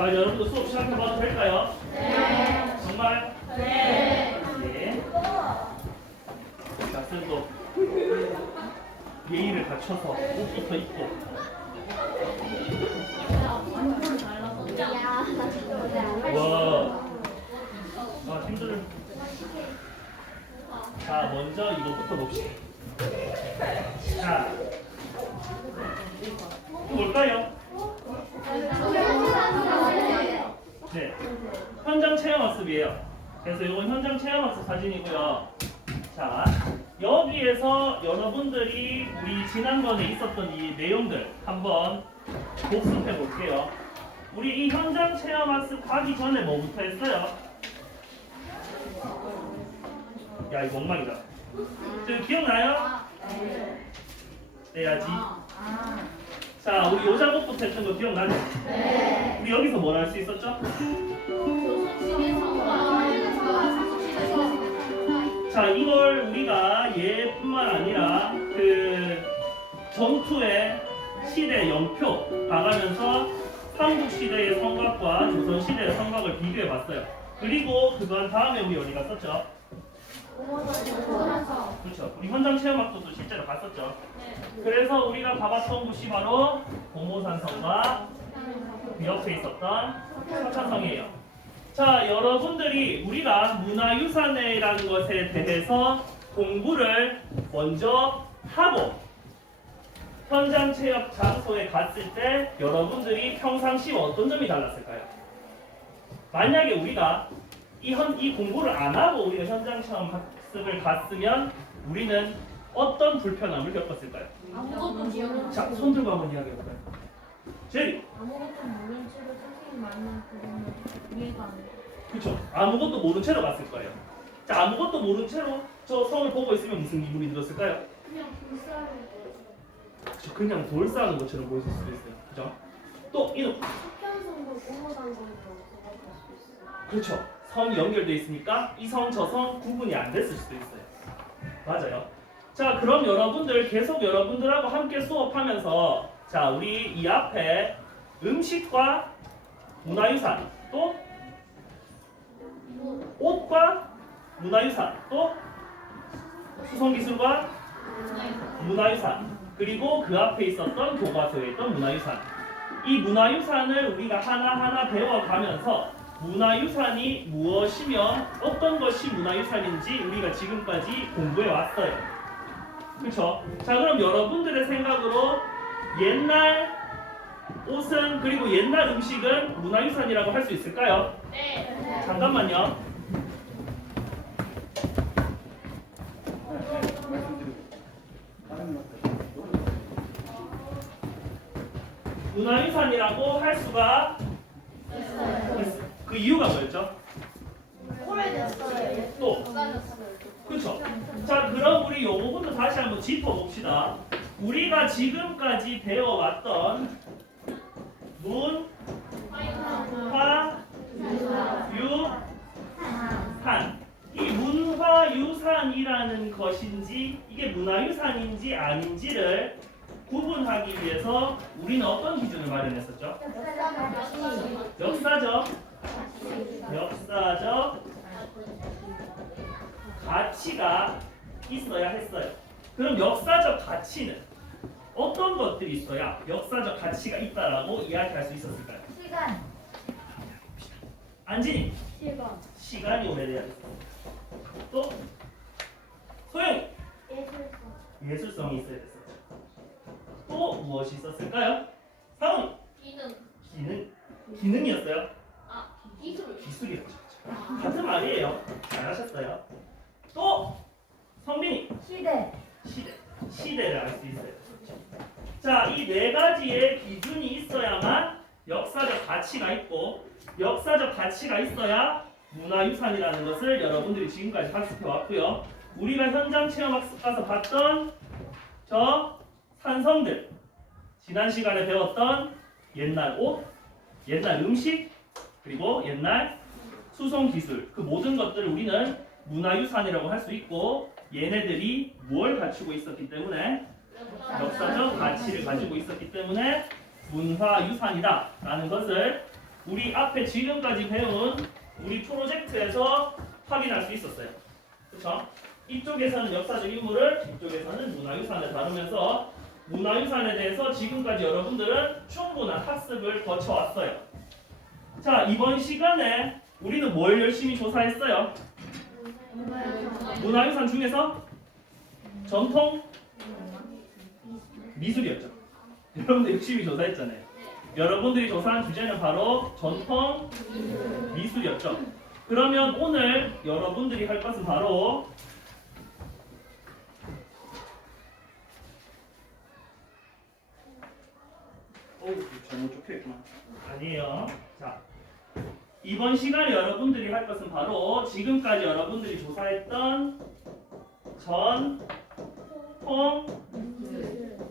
자, 여러분도 수업 시작해봐도 될까요? 네. 정말? 네. 네. 자, 쌤도 예의를 갖춰서 옷부터 입고. 완전 달라서. 와. 아, 힘들. 자, 먼저 이것부터 봅시다. 자, 뭘까요? 네, 현장 체험 학습이에요. 그래서 이건 현장 체험 학습 사진이고요. 자, 여기에서 여러분들이 우리 지난번에 있었던 이 내용들 한번 복습해 볼게요. 우리 이 현장 체험 학습 가기 전에 뭐부터 했어요? 야, 이거 엉망이다. 저 기억나요? 내야지. 자, 우리 요작업부터 했던 거 기억나죠? 네. 우리 여기서 뭘 할 수 있었죠? 자, 이걸 우리가 얘뿐만 아니라 그 전투의 시대 연표 봐가면서 삼국시대의 성곽과 조선시대의 성곽을 비교해 봤어요. 그리고 그건 다음에 우리 어디 갔었죠? 그렇죠. 우리 현장 체험학도도 실제로 갔었죠. 그래서 우리가 가봤던 곳이 바로 공모산성과 그 옆에 있었던 석천성이에요. 자, 여러분들이 우리가 문화유산이라는 것에 대해서 공부를 먼저 하고 현장 체험 장소에 갔을 때 여러분들이 평상시와 어떤 점이 달랐을까요? 만약에 우리가 이 공부를 안 하고 우리가 현장 체험 학습을 갔으면 우리는 어떤 불편함을 겪었을까요? 아무것도 모르는 자, 손 들고 한번 이야기해볼까요? 제리! 아무것도 모르는 채로 선생님 만난 그거는 이해가 안 돼. 그쵸? 아무것도 모른 채로 갔을 거예요. 자, 아무것도 모른 채로 저 성을 보고 있으면 무슨 기분이 들었을까요? 그냥 불쌍해. 그쵸? 그냥 돌 쌓는 것처럼 보였을 수도 있어요. 그죠? 또 이놈! 석현성도 공모산성도 없어갈 수 있어. 그렇죠. 성이 연결되어 있으니까 이 성, 저 성 구분이 안 됐을 수도 있어요. 맞아요. 자, 그럼 여러분들 계속 여러분들하고 함께 수업하면서 자, 우리 이 앞에 음식과 문화유산 또 옷과 문화유산 또 수송기술과 문화유산 그리고 그 앞에 있었던 교과서에 있던 문화유산 이 문화유산을 우리가 하나하나 배워가면서 문화유산이 무엇이며 어떤 것이 문화유산인지 우리가 지금까지 공부해 왔어요. 그렇죠? 자, 그럼 여러분들의 생각으로 옛날 옷은 그리고 옛날 음식은 문화유산이라고 할 수 있을까요? 네. 잠깐만요. 문화유산이라고 할 수가 있어요. 그 이유가 뭐였죠? 오래됐어요. 또 없어졌어요. 그렇죠. 자, 그럼 우리 요 부분도 다시 한번 짚어봅시다. 우리가 지금까지 배워왔던 문, 화, 유, 산. 이 문화유산이라는 것인지 이게 문화유산인지 아닌지를 구분하기 위해서 우리는 어떤 기준을 마련했었죠? 역사적 가치가 있어야 했어요. 그럼 역사적 가치는 어떤 것들이 있어야 역사적 가치가 있다라고 이야기할 수 있었을까요? 시간. 안진이 시간. 시간이 오래돼야 됐어. 또 소영이 예술성. 예술성이 있어야 됐었죠. 또 무엇이 있었을까요? 사원이 기능이었어요. 기술. 기술이었죠. 같은 말이에요. 잘하셨어요. 또 성빈이 시대를 알 수 있어요. 자, 이 네 가지의 기준이 있어야만 역사적 가치가 있고 역사적 가치가 있어야 문화유산이라는 것을 여러분들이 지금까지 학습해 왔고요. 우리가 현장 체험 학습 가서 봤던 저 산성들 지난 시간에 배웠던 옛날 옷, 옛날 음식 그리고 옛날 수송 기술 그 모든 것들을 우리는 문화유산이라고 할 수 있고 얘네들이 뭘 갖추고 있었기 때문에 역사적 가치를 가지고 있었기 때문에 문화유산이다 라는 것을 우리 앞에 지금까지 배운 우리 프로젝트에서 확인할 수 있었어요. 그렇죠? 이쪽에서는 역사적 인물을, 이쪽에서는 문화유산을 다루면서 문화유산에 대해서 지금까지 여러분들은 충분한 학습을 거쳐왔어요. 자, 이번 시간에 우리는 뭘 열심히 조사했어요? 문화유산 중에서 전통 미술이었죠. 여러분들 열심히 조사했잖아요. 여러분들이 조사한 주제는 바로 전통 미술이었죠. 그러면 오늘 여러분들이 할 것은 바로 잘못 적혀있구나. 아니에요. 자, 이번 시간에 여러분들이 할 것은 바로 지금까지 여러분들이 조사했던 전통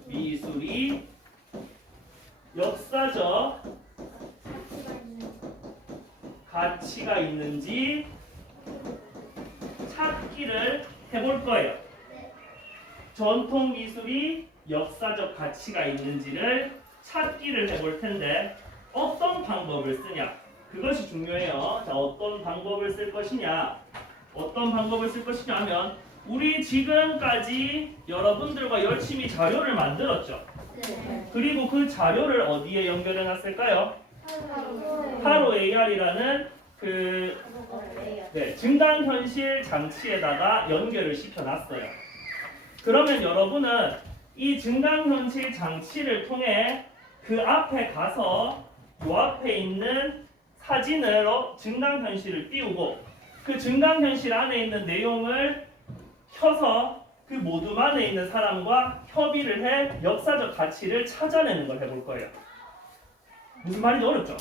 미술이 역사적 가치가 있는지 찾기를 해볼 거예요. 전통 미술이 역사적 가치가 있는지를 찾기를 해볼 텐데 어떤 방법을 쓰냐? 그것이 중요해요. 자, 어떤 방법을 쓸 것이냐? 어떤 방법을 쓸 것이냐 하면 우리 지금까지 여러분들과 열심히 자료를 만들었죠. 그리고 그 자료를 어디에 연결해 놨을까요? 하로 AR이라는 증강현실 장치에다가 연결을 시켜놨어요. 그러면 여러분은 이 증강현실 장치를 통해 그 앞에 가서 요 앞에 있는 사진으로 증강현실을 띄우고 그 증강현실 안에 있는 내용을 켜서 그 모둠 안에 있는 사람과 협의를 해 역사적 가치를 찾아내는 걸 해볼 거예요. 무슨 말인지 어렵죠?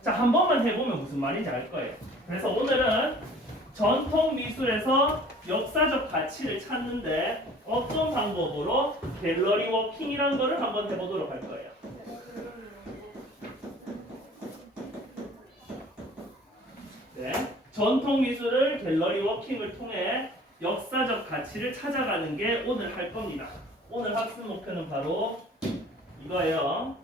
자, 한 번만 해보면 무슨 말인지 알 거예요. 그래서 오늘은 전통 미술에서 역사적 가치를 찾는데 어떤 방법으로 갤러리 워킹이라는 거를 한번 해보도록 할 거예요. 네, 전통 미술을 갤러리 워킹을 통해 역사적 가치를 찾아가는 게 오늘 할 겁니다. 오늘 학습 목표는 바로 이거예요.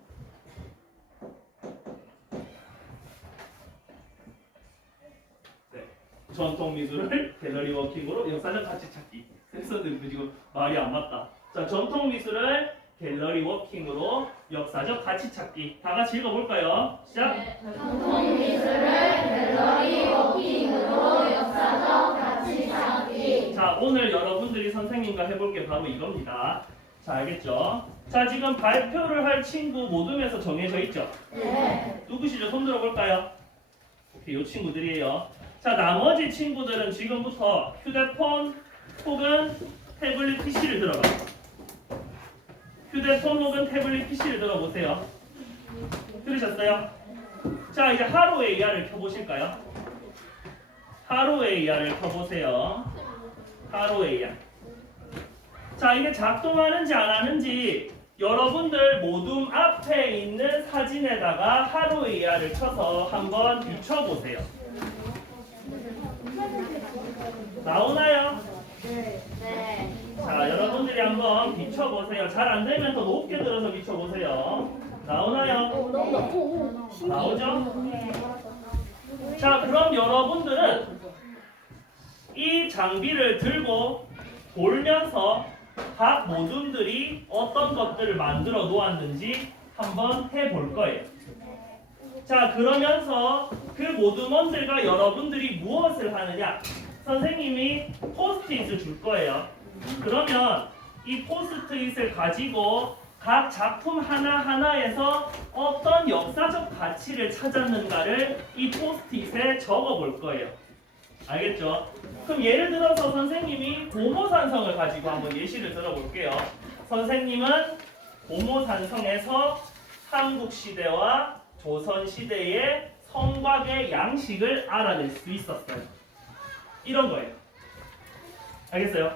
네, 전통 미술을 갤러리 워킹으로 역사적 가치 찾기. 쌤선들 지금 말이 안 맞다. 자, 전통 미술을 갤러리 워킹으로 역사적 가치 찾기. 다 같이 읽어볼까요? 시작. 전통 미술을 갤러리 워킹으로 역사적 가치 찾기. 자, 오늘 여러분들이 선생님과 해볼 게 바로 이겁니다. 자, 알겠죠? 자, 지금 발표를 할 친구 모둠에서 정해져 있죠? 네. 누구시죠? 손 들어볼까요? 오케이, 요 친구들이에요. 자, 나머지 친구들은 지금부터 휴대폰 혹은 태블릿 PC를 들어봐요. 휴대폰 혹은 태블릿 PC를 들어보세요. 들으셨어요? 자, 이제 하루 AR을 켜보실까요? 하루 AR을 켜보세요. 하루 AR. 자, 이게 작동하는지 안 하는지 여러분들 모둠 앞에 있는 사진에다가 하루 AR을 쳐서 한번 비춰보세요. 나오나요? 네. 자, 여러분들이 한번 비춰보세요. 잘 안되면 더 높게 들어서 비춰보세요. 나오나요? 나오죠? 자, 그럼 여러분들은 이 장비를 들고 돌면서 각 모둠들이 어떤 것들을 만들어 놓았는지 한번 해볼 거예요. 자, 그러면서 그 모둠원들과 여러분들이 무엇을 하느냐? 선생님이 포스트잇을 줄 거예요. 그러면 이 포스트잇을 가지고 각 작품 하나하나에서 어떤 역사적 가치를 찾았는가를 이 포스트잇에 적어 볼 거예요. 알겠죠? 그럼 예를 들어서 선생님이 고모산성을 가지고 한번 예시를 들어볼게요. 선생님은 고모산성에서 삼국시대와 조선시대의 성곽의 양식을 알아낼 수 있었어요. 이런 거예요. 알겠어요?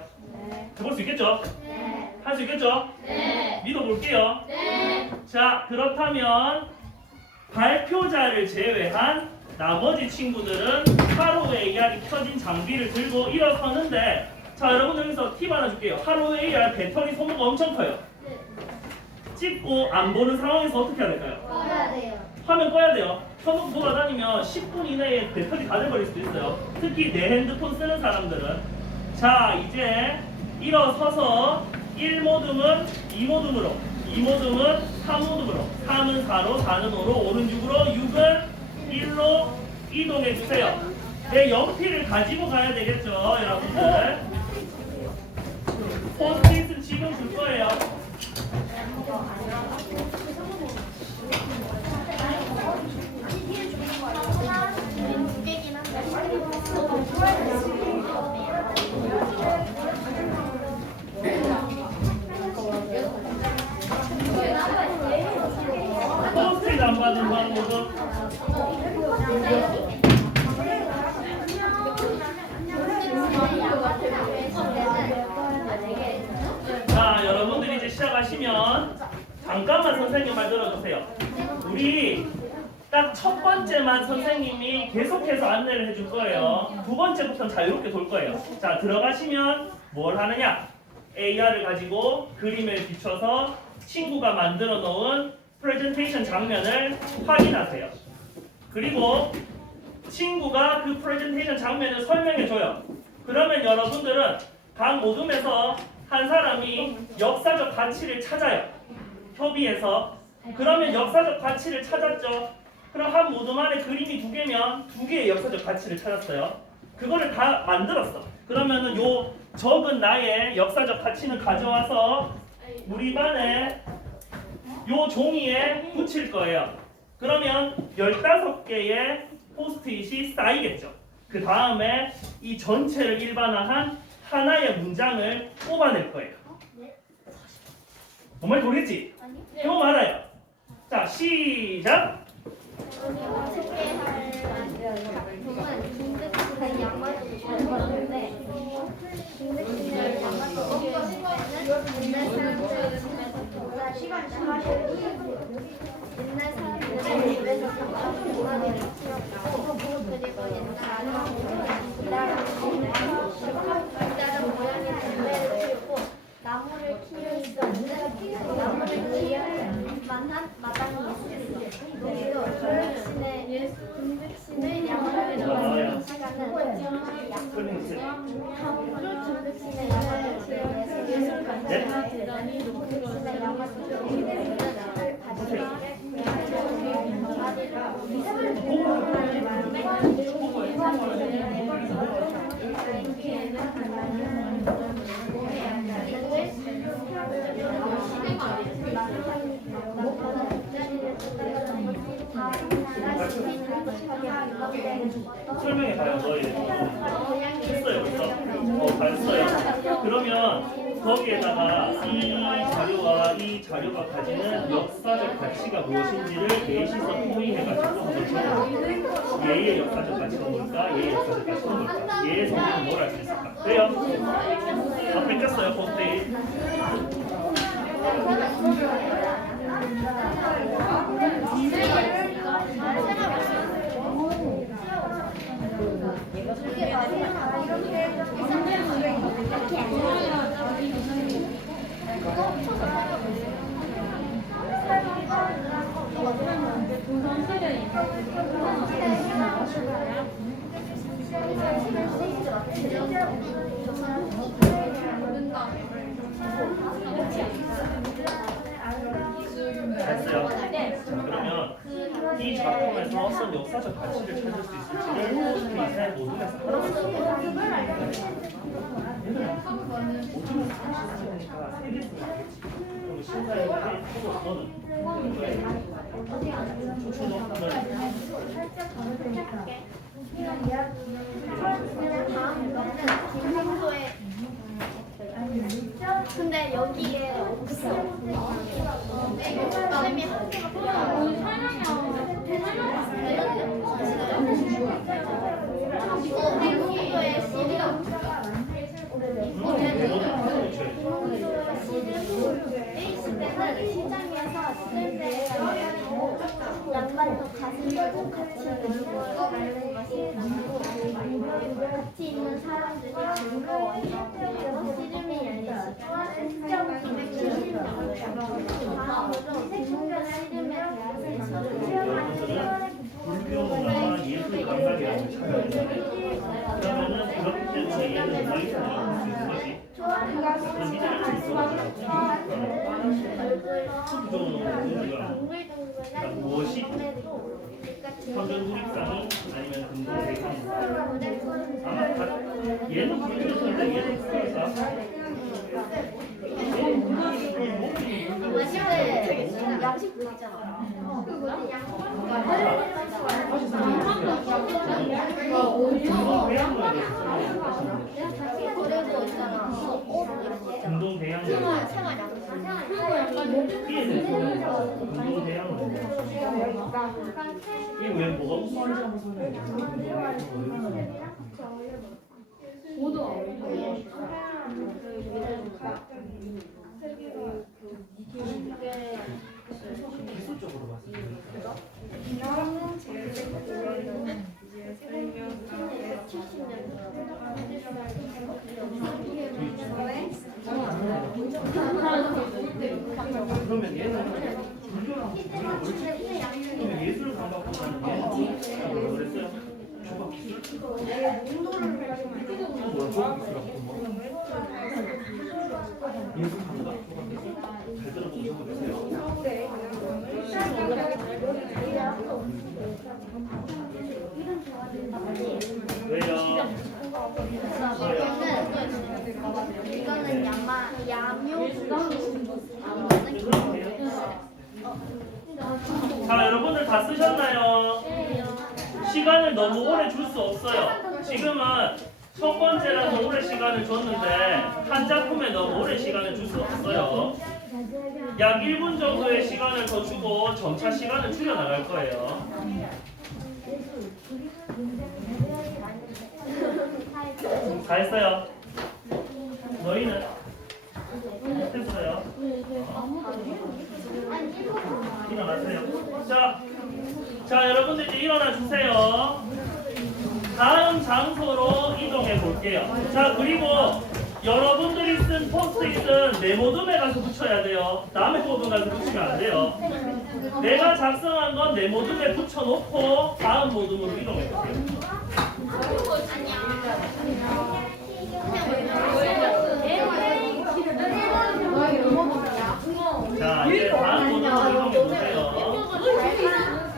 네. 해볼 수 있겠죠? 네. 할 수 있겠죠? 네. 믿어볼게요. 네. 자, 그렇다면 발표자를 제외한 나머지 친구들은 하루 AR이 켜진 장비를 들고 일어서는데, 자, 여러분 여기서 팁 하나 줄게요. 하루 AR 배터리 소모가 엄청 커요. 찍고 안 보는 상황에서 어떻게 해야 될까요? 꺼야 화면 꺼야 돼요. 켜놓고 돌아다니면 10분 이내에 배터리 다 돼버릴 수도 있어요. 특히 내 핸드폰 쓰는 사람들은. 자, 이제 일어서서 1모듬은 2모듬으로, 2모듬은 3모듬으로, 3은 4로, 4는 5로, 5는 6으로, 6은 1로 이동해 주세요. 내 연필을 가지고 가야 되겠죠, 여러분들. 포스트잇은 지금 줄 거예요. 포스트잇 안 받은 방법은 자, 여러분들이 이제 시작하시면 잠깐만 선생님 말 들어주세요. 우리 딱 첫 번째만 선생님이 계속해서 안내를 해줄 거예요. 두 번째부터는 자유롭게 돌 거예요. 자, 들어가시면 뭘 하느냐? AR을 가지고 그림을 비춰서 친구가 만들어 놓은 프레젠테이션 장면을 확인하세요. 그리고 친구가 그 프레젠테이션 장면을 설명해 줘요. 그러면 여러분들은 각 모둠에서 한 사람이 역사적 가치를 찾아요. 협의해서. 그러면 역사적 가치를 찾았죠. 그럼 한 모둠 안에 그림이 2개면 2개의 역사적 가치를 찾았어요. 그거를 다 만들었어. 그러면은 요 적은 나의 역사적 가치는 가져와서 우리 반에 요 종이에 붙일 거예요. 그러면 15개의 포스트잇이 쌓이겠죠. 그 다음에 이 전체를 일반화한 하나의 문장을 뽑아낼 거예요. 정말 모르겠지? 이거 말아요. 자, 시작! 옛날 사람들은 집에서 동화를 키웠고 그리고 옛날에 모양의 동네를 키우고 나무를 키울 수 있는 나무를 키울 만한 마당이 있었어요. 그리고 금백신의 양말을 넣는 시간은 금백신의 양말을 키우면서 예술가가 대단히 금백신의 양말을 키우는 설명해 봐요. 너희 했어요, 벌써? 봤어요. 그러면 거기에다가 이 자료와 이 자료가 가지는 역사적 가치가 무엇인지를 넷이서 토의해가지고 한번 적어요. 얘의 역사적 가치가 뭘까? 얘의 역사적 가치가 뭘까? 얘의 성격은 뭘 알 수 있을까? 그래요? 다 뺏겼어요, 포스트잇. 됐어요. 자, 그러면 이 작품에서 어떤 역사적 가치를 찾을 수 있을지를 포스트잇에 모둠에서 하나씩 얘들아, 모둠에서 하나씩 쓰니까 3개 쓰면 되겠지. 그럼 신사에게 초도 너는 초초도 근데 여기에 없어. 선생님이 김홍도의 시리가 A 시대는 시장에서 쓸 때 양말도 가슴도 같이 입는 것이 많고 같이 있는 사람들이 즐거워요. 그리고 시름이 열리시고 1970년 다음으로 김홍도 시름에 대한 정답이라는 걸 찾아야 돼. 그러면은 그렇기 때문에 얘는 머리 찾으라고 수 있는 거지. 그럼 이제 알수 있어. 우리가 무엇이 현존 우립상이 아니면 근본 대상이 아마 다 얘는 불교였는데 얘는 불교였어. 양식 있잖아. 운동 대양로. 이게 운동 대양로. 이게 왜 뭐가 무슨 기술적으로 봤을 때 그러면 얘는 불교랑 그러면 예술 감각보다는 얘는 그랬어요? 주각 기술? 예술 감각 주각 기술? 잘 들어보고 적어주세요. 왜요? 이거는 야묘 자, 여러분들 다 쓰셨나요? 시간을 너무 오래 줄 수 없어요. 지금은 첫 번째라서 오래 시간을 줬는데 한 작품에 너무 오래 시간을 줄 수 없어요. 약 1분 정도의 시간을 더 주고 점차 시간을 줄여나갈 거예요. 다 했어요? 너희는? 했어요? 일어나세요. 자, 여러분들 이제 일어나 주세요. 다음 장소로 이동해 볼게요. 자, 그리고 여러분들이 쓴 포스트잇은 네모둠에 가서 붙여야 돼요. 남의 부분 가서 붙이면 안 돼요. 내가 작성한 건 네모둠에 붙여놓고 다음 모둠으로 이동해 볼게요. 자, 이제 다음 모둠으로 이동해 보세요.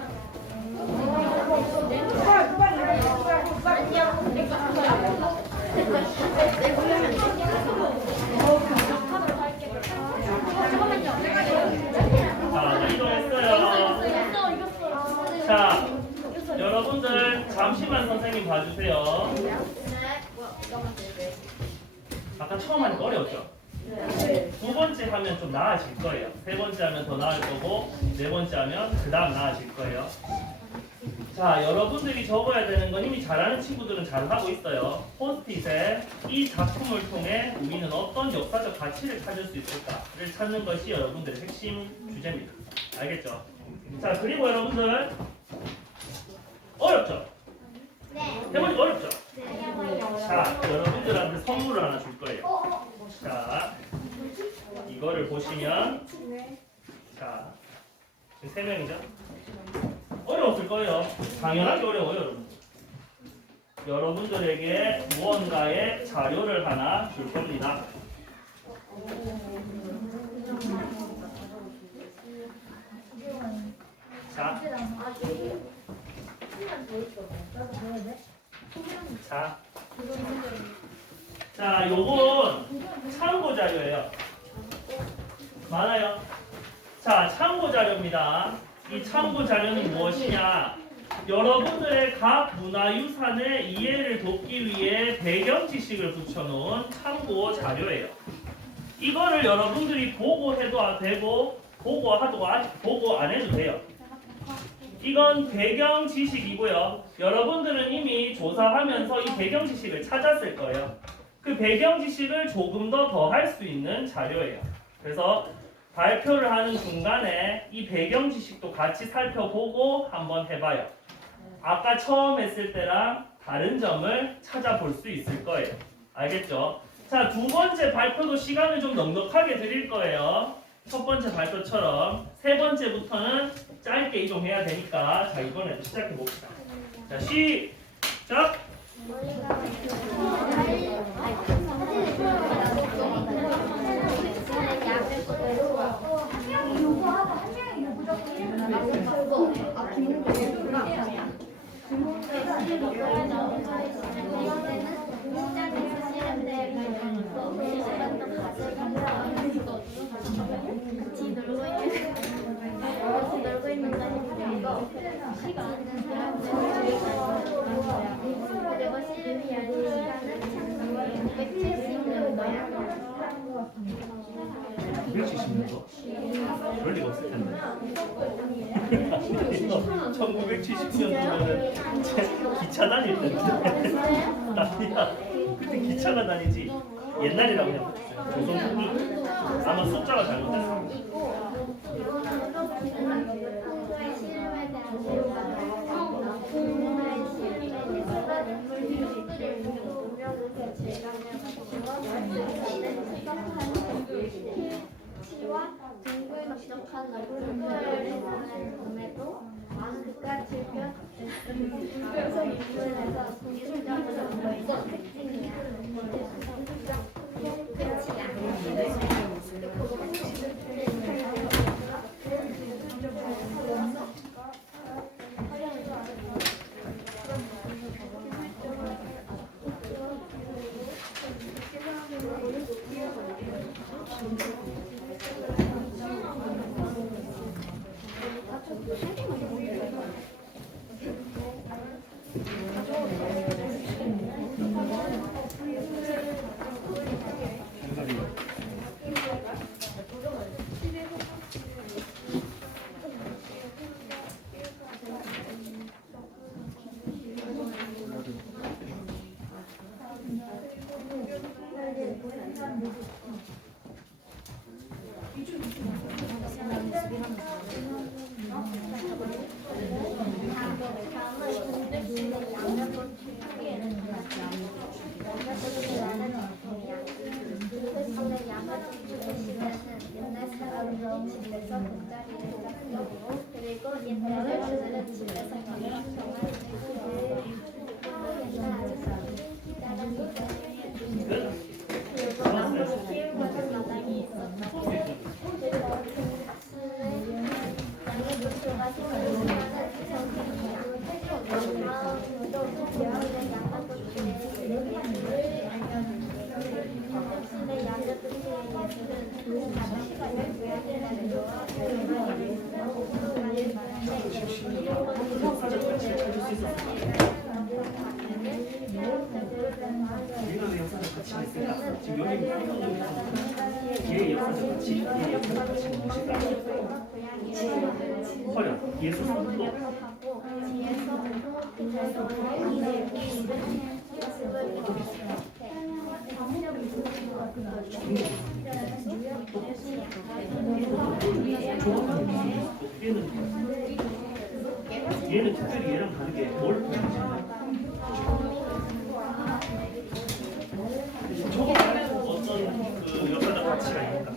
자, 이동했어요. 자, 여러분들 잠시만 선생님 봐주세요. 아까 처음 하니까 어려웠죠? 두 번째 하면 좀 나아질 거예요. 세 번째 하면 더 나을 거고, 네 번째 하면 그 다음 나아질 거예요. 자, 여러분들이 적어야 되는 건 이미 잘하는 친구들은 잘하고 있어요. 포스트잇에 이 작품을 통해 우리는 어떤 역사적 가치를 찾을 수 있을까를 찾는 것이 여러분들의 핵심 주제입니다. 알겠죠? 자, 그리고 여러분들 어렵죠? 네. 해보니까 어렵죠? 네. 자, 여러분들한테 선물을 하나 줄 거예요. 자, 이거를 보시면 자, 지금 3명이죠? 어려웠을 거예요. 당연하게 어려워요, 여러분. 여러분들에게 무언가의 자료를 하나 줄 겁니다. 자, 자, 요건 참고 자료예요. 많아요. 자, 참고 자료입니다. 이 참고 자료는 무엇이냐? 여러분들의 각 문화유산의 이해를 돕기 위해 배경 지식을 붙여놓은 참고 자료예요. 이거를 여러분들이 보고 해도 되고 보고 안 해도 돼요. 이건 배경 지식이고요. 여러분들은 이미 조사하면서 이 배경 지식을 찾았을 거예요. 그 배경 지식을 조금 더 할 수 있는 자료예요. 그래서 발표를 하는 중간에 이 배경 지식도 같이 살펴보고 한번 해봐요. 아까 처음 했을 때랑 다른 점을 찾아볼 수 있을 거예요. 알겠죠? 자, 두 번째 발표도 시간을 좀 넉넉하게 드릴 거예요. 첫 번째 발표처럼 세 번째부터는 짧게 이동해야 되니까 자, 이번에도 시작해 봅시다. 자, 시작! 놀고 있는 거고 그리고 씨름이 열린 시간은 170년도야. 1970년도? 그럴 리가 없을 텐데. 1970년도면은 기차 다닐 때인데. 아니야. 그때 기차가 다니지. 옛날이라고 해요. 조선 후기. 아마 숫자가 잘못됐어. 풍부의 씨름에 대한 교과가 풍부의 씨름의 예술한 인물들을 운명을 시와 둥글 넓적한 넓은 토요일을 보내도 그가 즐겨 그래서 인물에서 예술적으로 보이는 특징이야. 그리고 옛날에 오늘은 집에서 키우고는 마당이 있었다. 양의 노초가 생기는 정신이야. 신의 양자도시의 예술은 자치가 열매라는 우리가 역사를 같이 했으니까 지금 여기 얘 역사를 같이 얘 역사를 같이 무엇일까? 허련, 예수 선도. 얘는 특별히 얘랑 다르게 뭘 보여주지? 저거 말고 어떤 그 역사적 가치가 있을까?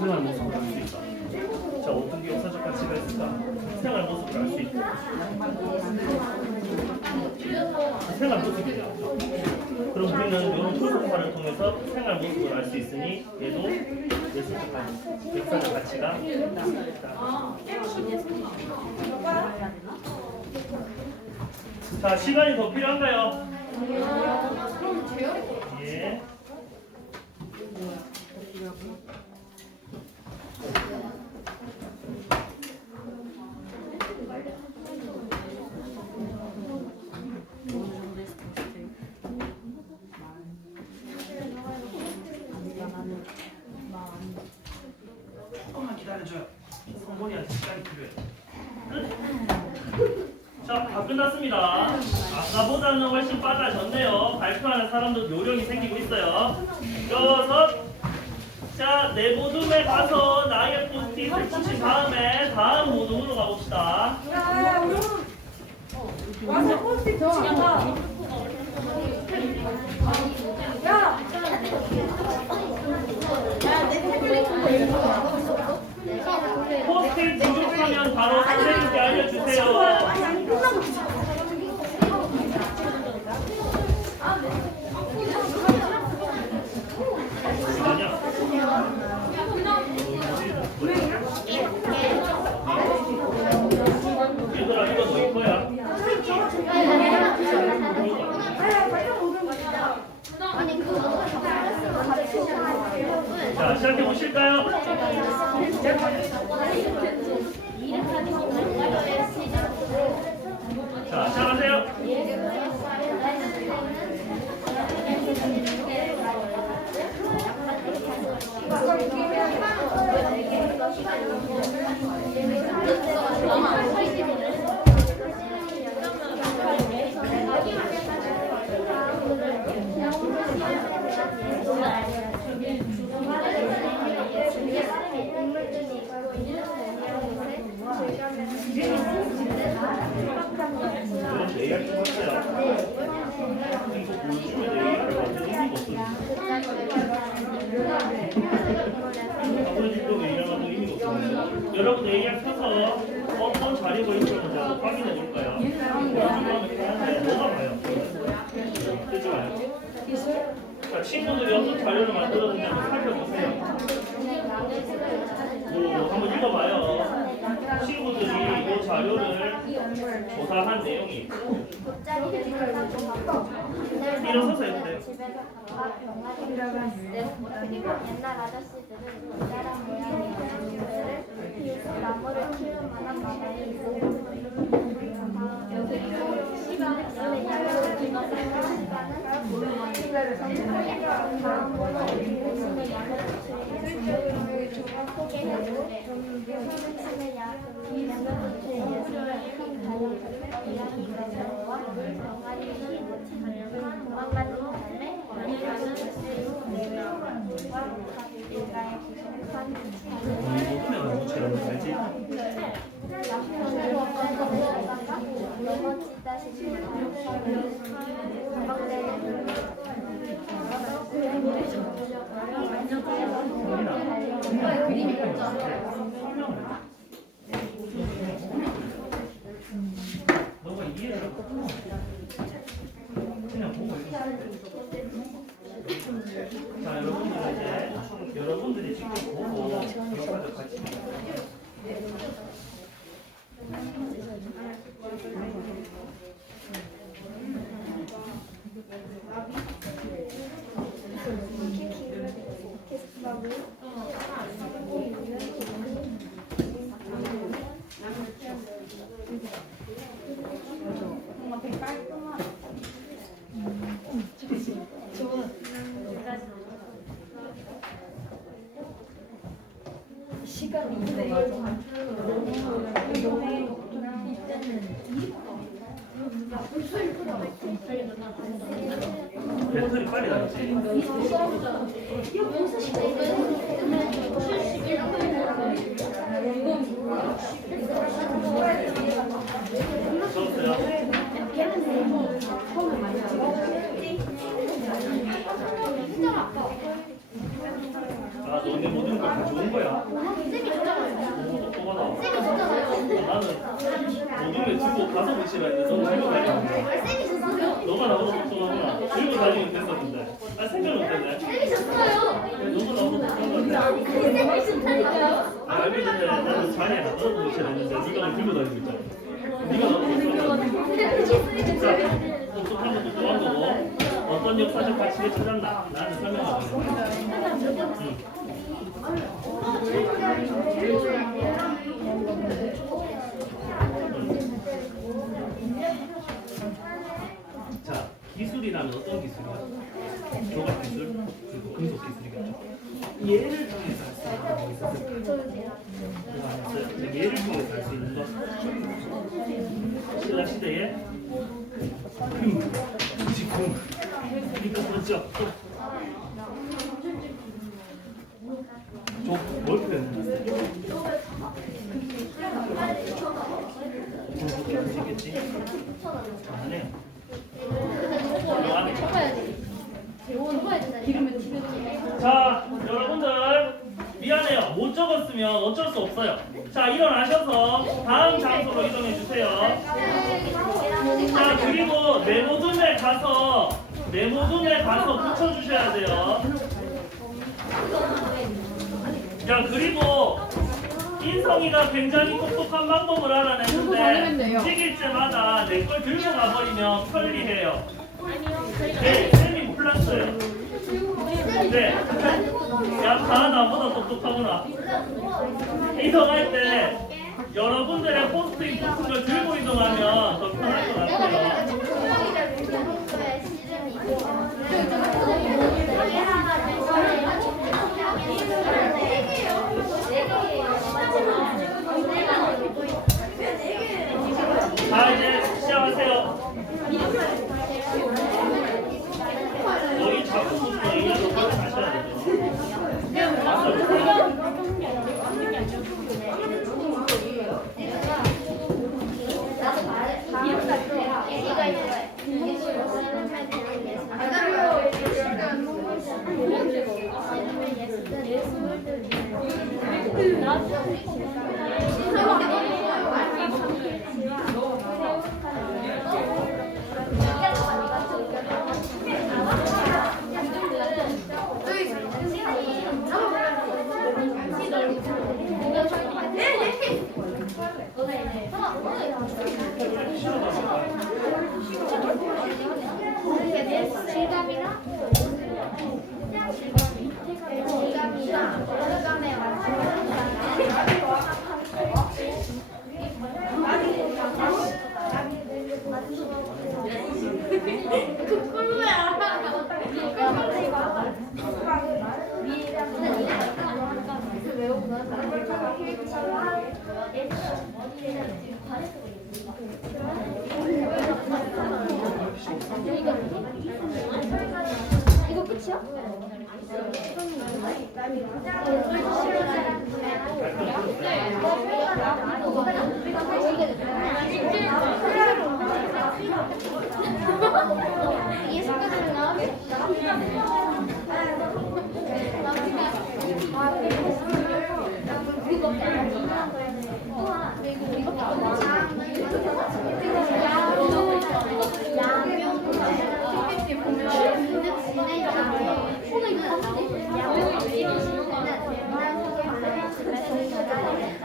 생활 모습을 알 수 있다. 자, 어떤 게 역사적 가치가 있을까? 생활 모습을 알 수 있고. 생활 모습이죠. 그럼 우리는 이런 토속화를 통해서 생활 모습을 알 수 있으니 얘도 예술적 가치, 역사적 가치가 있다. 자, 시간이 더 필요한가요? 예. 조금만 기다려줘요. 성mon이한테 시간이 필요해. 자, 다 끝났습니다. 아까보다는 훨씬 빨라졌네요. 발표하는 사람도 요령이 생기고 있어요. 여섯. 자, 내모둠에 가서 나의 포스트잇을 붙인 다음에 다음 모둠으로 가봅시다. 와서 포스트 붙이겠다. 야! 포스트잇 부족하면 바로 선생님께 알려주세요. 아니, 끝나고 아니야. 얘들아, 이거 너희 거야. 자, 시작해 보실까요? 자, 시작하세요. 이건 내일 좀 할게요. 이거 보여주면 내일 완전 의미가 없어요. 보여줄 거 얘기하면 의미가 없어요. 여러분 AR 켜서 어떤 자리가 있었는지 한번 확인해 볼까요? 뭐가 봐요? 뜨지 마요. 자, 친구들이 어떤 자료를 만들었는지 한번 살펴보세요. 한번 읽어봐요. 친구들이 이 자료를 조사한 내용이 일어서서 해도 돼요. 그리고 옛날 아저씨들은 모자란 모양의 나무를 피우고 나무를 키울 만한 마당이 있었고 그리고 시간을 양을 기억하는 시간은 다음으로 신의 양을 소개해주고 신의 양을 예수를 큰 가족을 이야기 배경과 병아리 도망가는 삶에 많이가는 너가 이해를 그냥 보고 있어. 자, 여러분들 이제 여러분들이 직접 보고 역할을 같이 배터리 빨리 나지. 아, 너네 모든 걸 가져온 거야? 똑똑하다. 나는 모든 걸 들고 가서 무시를 했는데 너는 들고 다니는 너가 나보다 똑똑하구나. 들고 다니면 됐었는데. 아, 생각은 못했네. 너가 나보다 똑똑하구나. 아, 알기 전에 나는 자리에 나가서 무시를 했는데 네가 뭘 들고 다니고 있잖아. 네가 나보다 똑똑하구나. 자, 똑똑한 것도 좋아한 거고. 어떤 역사적 가치를 찾았나? 나는 설명하고 자, 기술이라면 어떤 기술이야? 조각 기술, 그리고 금속 기술이겠죠. 얘를 통해서 할 수 있는 거 있었어요? 얘를 통해서 할 수 있는 거. 신라 시대에 지금 이거 뭐죠? 뭘 표현했어요? 저거밖에 안 되겠지? 안 해요. 자, 여러분들 미안해요. 못 적었으면 어쩔 수 없어요. 자, 일어나셔서 다음 장소로 이동해 주세요. 자, 그리고 네모둠에 가서 붙여주셔야 돼요. 자, 그리고 인성이가 굉장히 똑똑한 방법을 알아냈는데 움직일 때마다 내 걸 들고 가버리면 편리해요. 네, 쌤이 몰랐어요. 네, 야, 다 나보다 똑똑하구나. 이동할 때 여러분들의 포스트잇 같은 걸 들고 이동하면 더 편할 것 같아요. 자, 이제 시작하세요. 여기 작품부터 이어서 가셔야 되죠. 맞아요. 이거 끝이야?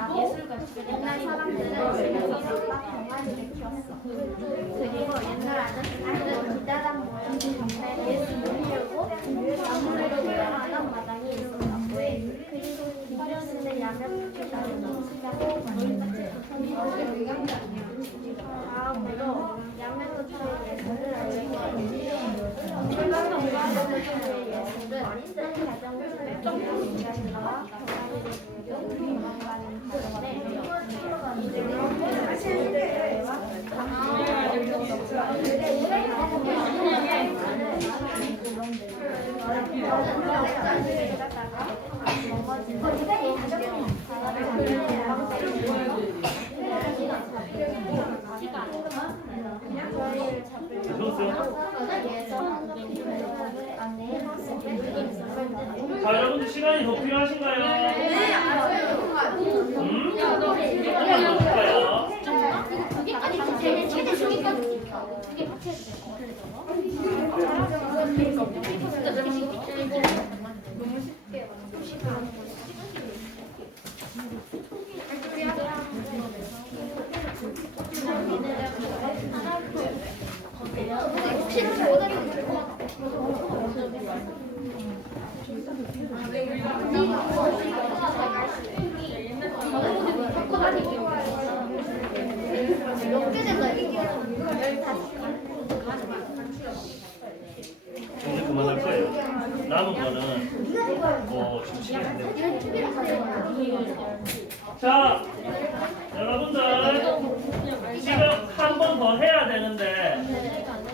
이게 색깔이 옛날 사람들은 병아리를 키웠어. 그리고 옛날 아저씨들은 기다란 모양 담배 예수 물려고 나무로 들어가던 마당이 있었어. 그리고 기려는데 야면 기다리는 시작하고 다음으로 야면도 차의 예술을 알려주었는데 일반 정가하는 예술은 가정을 정리하기와 병아리를 들고 도망가는 가정에 자, 여러분들 시간이 더 필요하신가요? 네, 조금만 더 줄까요? 아니, 제일 최대 중위까지 두개 같이 해주세요. 너무 쉽게 혹시 모델이 될것 같아. 몇개 된다 이게 15개. 이제 그만할 거예요. 남은 거는 좀 시간 안 돼요. 자, 여러분들 지금 한 번 더 해야 되는데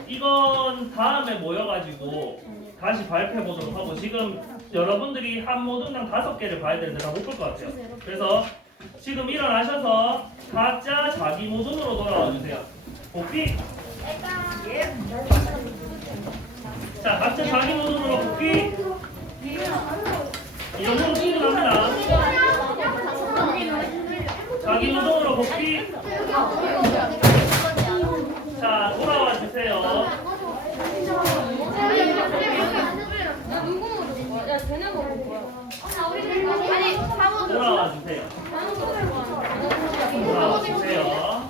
이건 다음에 모여가지고 다시 발표해 보도록 하고 지금 여러분들이 한 모든당 5개를 봐야 되는데 다 못 볼 것 같아요. 그래서 지금 일어나셔서 각자 자기 모둠으로 돌아와 주세요. 복귀. 자, 각자 자기 모둠으로 복귀. 이 정도로 충분합니다. 자기 모둠으로 복귀. 자, 돌아와 주세요. 나 누구 모를 거야? 야, 쟤네 모를 거야. 돌아와 주세요. 돌아와 주세요.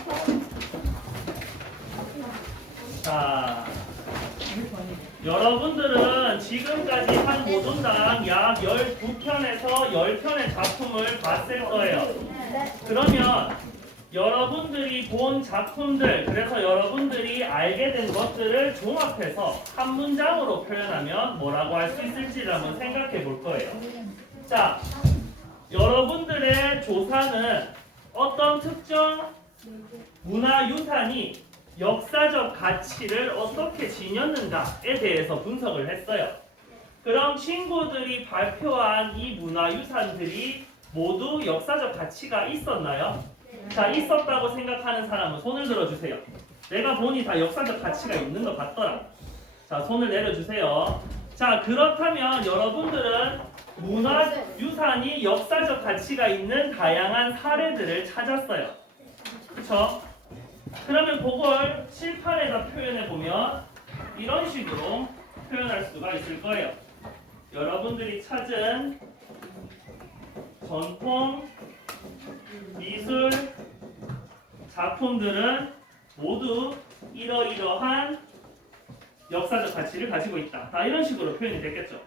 자, 여러분들은 지금까지 한 모둠당 약 12편에서 10편의 작품을 봤을 거예요. 그러면 여러분들이 본 작품들, 그래서 여러분들이 알게 된 것들을 종합해서 한 문장으로 표현하면 뭐라고 할 수 있을지를 한번 생각해 볼 거예요. 자, 여러분들의 조사는 어떤 특정 문화유산이 역사적 가치를 어떻게 지녔는가에 대해서 분석을 했어요. 그럼 친구들이 발표한 이 문화유산들이 모두 역사적 가치가 있었나요? 자, 있었다고 생각하는 사람은 손을 들어주세요. 내가 보니 다 역사적 가치가 있는 것 같더라. 자, 손을 내려주세요. 자, 그렇다면 여러분들은 문화유산이 역사적 가치가 있는 다양한 사례들을 찾았어요. 그쵸? 그러면 그걸 칠판에다 표현해보면 이런 식으로 표현할 수가 있을 거예요. 여러분들이 찾은 전통 미술 작품들은 모두 이러이러한 역사적 가치를 가지고 있다. 다 이런 식으로 표현이 됐겠죠.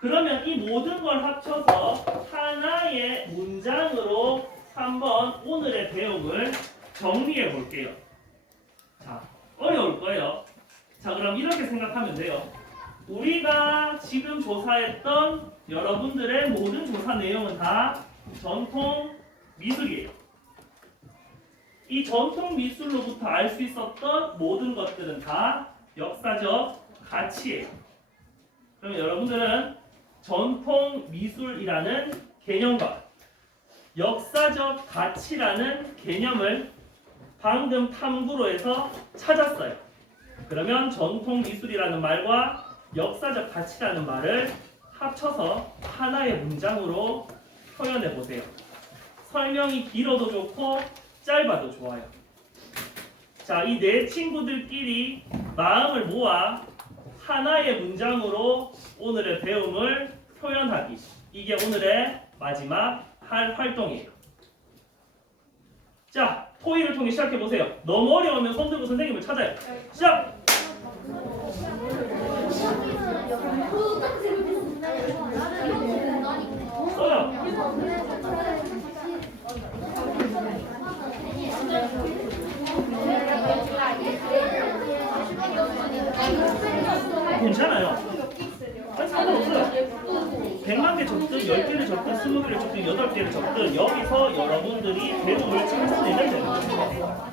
그러면 이 모든 걸 합쳐서 하나의 문장으로 한번 오늘의 배움을 정리해 볼게요. 자, 어려울 거예요. 자, 그럼 이렇게 생각하면 돼요. 우리가 지금 조사했던 여러분들의 모든 조사 내용은 다 전통 미술이에요. 이 전통 미술로부터 알 수 있었던 모든 것들은 다 역사적 가치예요. 그러면 여러분들은 전통 미술이라는 개념과 역사적 가치라는 개념을 방금 탐구로 해서 찾았어요. 그러면 전통 미술이라는 말과 역사적 가치라는 말을 합쳐서 하나의 문장으로 표현해 보세요. 설명이 길어도 좋고 짧아도 좋아요. 자, 이 네 친구들끼리 마음을 모아 하나의 문장으로 오늘의 배움을 표현하기. 이게 오늘의 마지막 할 활동이에요. 자, 토의를 통해 시작해 보세요. 너무 어려우면 손 들고 선생님을 찾아요. 시작! 써요. 괜찮아요. 할 상관없어요. 100만 개 적든 10개를 적든 20개를 적든 8개를 적든 여기서 여러분들이 배움을 찾아내면 되는 거예요.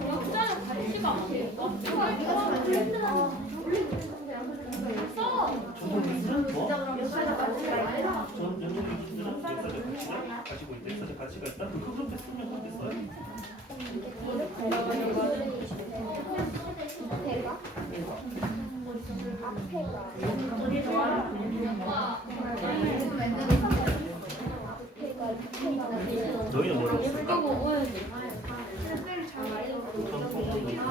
전통 미술은 뭐? 전통 미술은 역사적 가치가 가지고 있다. 역사적 가치가 있다. 그렇게 쓰면 그렇게 써요. 너희는 뭐라고 쓸까? 전통 미술.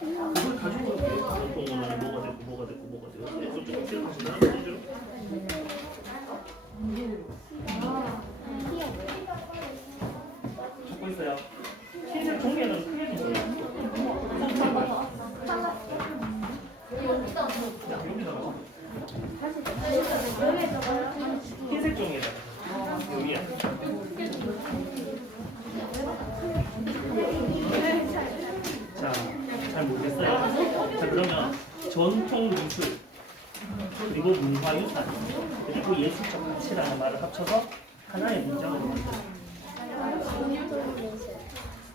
그걸 가지고 올게요. 전통문화는 뭐가 됐고 뭐가 됐고 뭐가 되고 이거 좀 기억하시나요? 자, 그러면 전통 미술 그리고 문화유산 그리고 예술적 가치라는 말을 합쳐서 하나의 문장을 만들어요.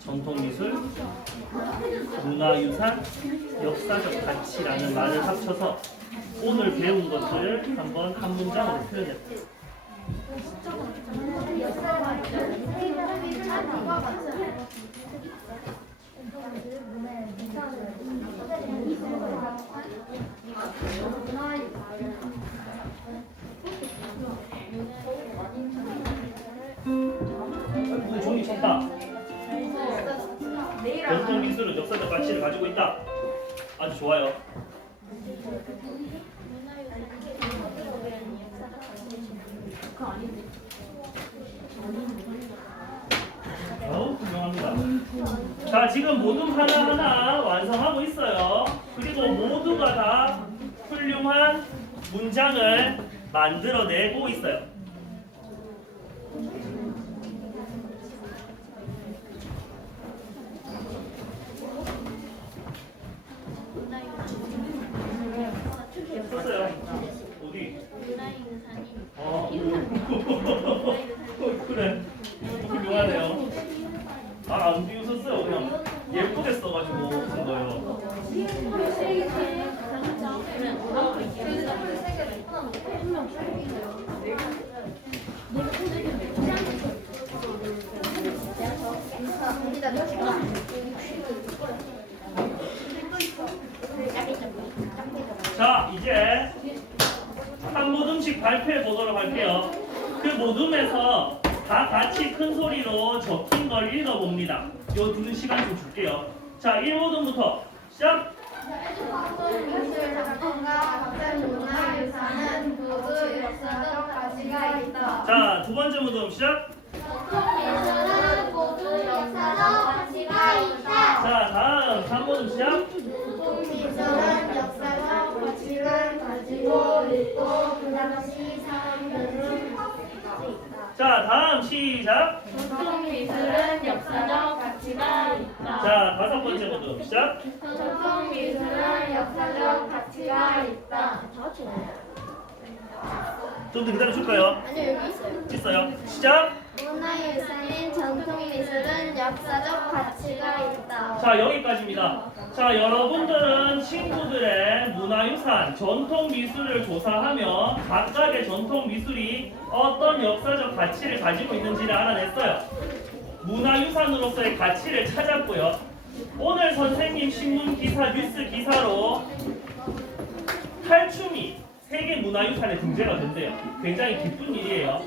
전통미술, 문화유산, 역사적 가치라는 말을 합쳐서 오늘 배운 것들을 한번 한 문장으로 표현해볼게요. 종이 쳤다. 전통미술은 역사적 가치를 가지고 있다. 아주 좋아요. 훌륭합니다. 자, 지금 모두 하나하나 완성하고 있어요. 그리고 모두가 다 훌륭한 문장을 만들어내고 있어요. 썼어요. 어디? 그래. 훌륭하네요. 안 비웃었어요. 그냥 예쁘게 써가지고 쓴 거예요. 자, 이제 한 모듬씩 발표해 보도록 할게요. 그 모듬에서 다 같이 큰 소리로 적힌 걸 읽어봅니다. 요 두는 시간 좀 줄게요. 자, 1모듬부터 시작! 문화유산은 모두 역사적 가치가 있다. 자, 두 번째 모듬 시작! 미술은 모두 역사적 가치가 있다. 자, 다음 3모듬 시작! 미술은 역사적 가치를 가지고 있고 그 당시 사람들은 자, 다음 시작! 전통미술은 역사적 가치가 있다. 자, 다섯 번째 모듬 시작! 전통미술은 역사적 가치가 있다. 좀 더 기다려 줄까요? 아니요, 여기 있어요. 있어요. 시작! 문화유산인 전통미술은 역사적 가치가 있다. 자, 여기까지입니다. 자, 여러분들은 친구들의 문화유산, 전통미술을 조사하며 각각의 전통미술이 어떤 역사적 가치를 가지고 있는지를 알아냈어요. 문화유산으로서의 가치를 찾았고요. 오늘 선생님 신문기사, 뉴스기사로 탈춤이 세계문화유산에 등재가 된대요. 굉장히 기쁜 일이에요.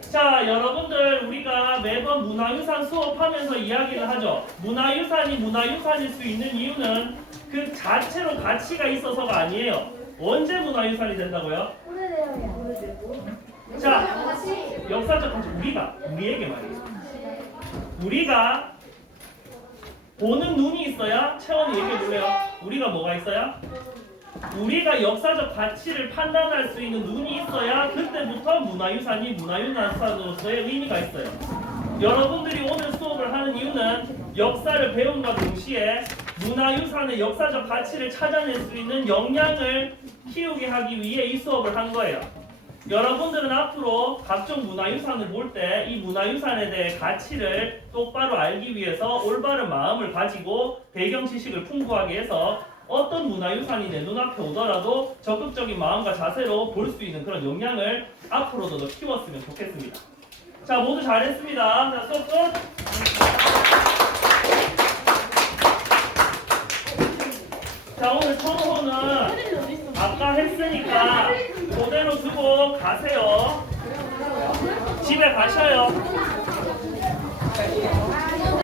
자, 여러분들 우리가 매번 문화유산 수업하면서 이야기를 하죠. 문화유산이 문화유산일 수 있는 이유는 그 자체로 가치가 있어서가 아니에요. 언제 문화유산이 된다고요? 자, 역사적 가치 우리에게 말이에요. 우리가 보는 눈이 있어야 채원이 얘기해 볼래요? 우리가 뭐가 있어야? 우리가 역사적 가치를 판단할 수 있는 눈이 있어야 그때부터 문화유산이 문화유산으로서의 의미가 있어요. 여러분들이 오늘 수업을 하는 이유는 역사를 배움과 동시에 문화유산의 역사적 가치를 찾아낼 수 있는 역량을 키우게 하기 위해 이 수업을 한 거예요. 여러분들은 앞으로 각종 문화유산을 볼 때 이 문화유산에 대해 가치를 똑바로 알기 위해서 올바른 마음을 가지고 배경 지식을 풍부하게 해서 어떤 문화유산이 내 눈앞에 오더라도 적극적인 마음과 자세로 볼 수 있는 그런 역량을 앞으로도 더 키웠으면 좋겠습니다. 자, 모두 잘했습니다. 자, 수업 끝! 자, 오늘 청호는 아까 했으니까 그대로 두고 가세요. 집에 가셔요.